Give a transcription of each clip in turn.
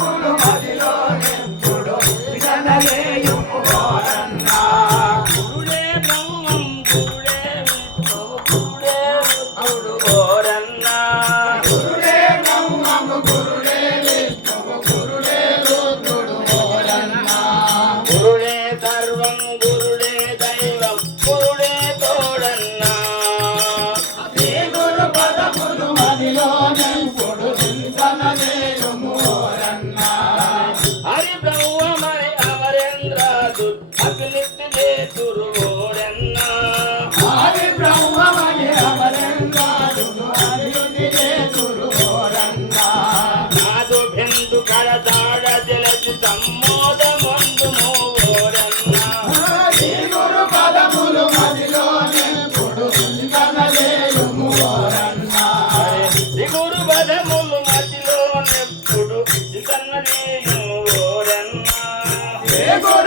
గురుడే అమరేంద్రాదు అగ్నిత్తి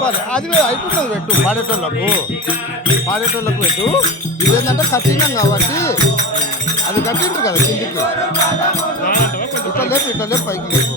చెప్పాలి. అది అయిపోతుంది పెట్టు. పాడేటోళ్ళకు. పాడేటోళ్ళకు పెట్టు. ఇదేంటంటే కఠినం కాబట్టి అది కట్టిండ్రు కదా కిందికి. ఇట్లా లేపు ఇట్లా లేపు పైకి లేపు.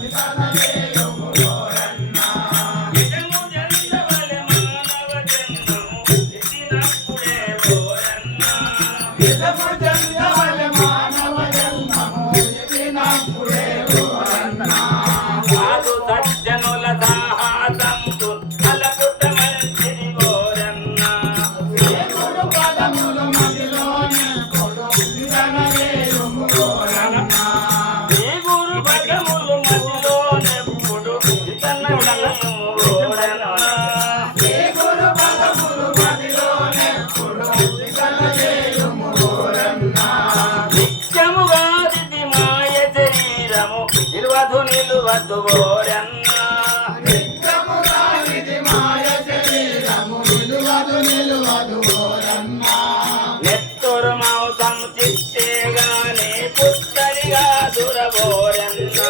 చిత్తన్నడలను ఓరన్నా నెత్తురు మాంసం చిట్టే గాని పుత్తడిగా దురబోరన్నా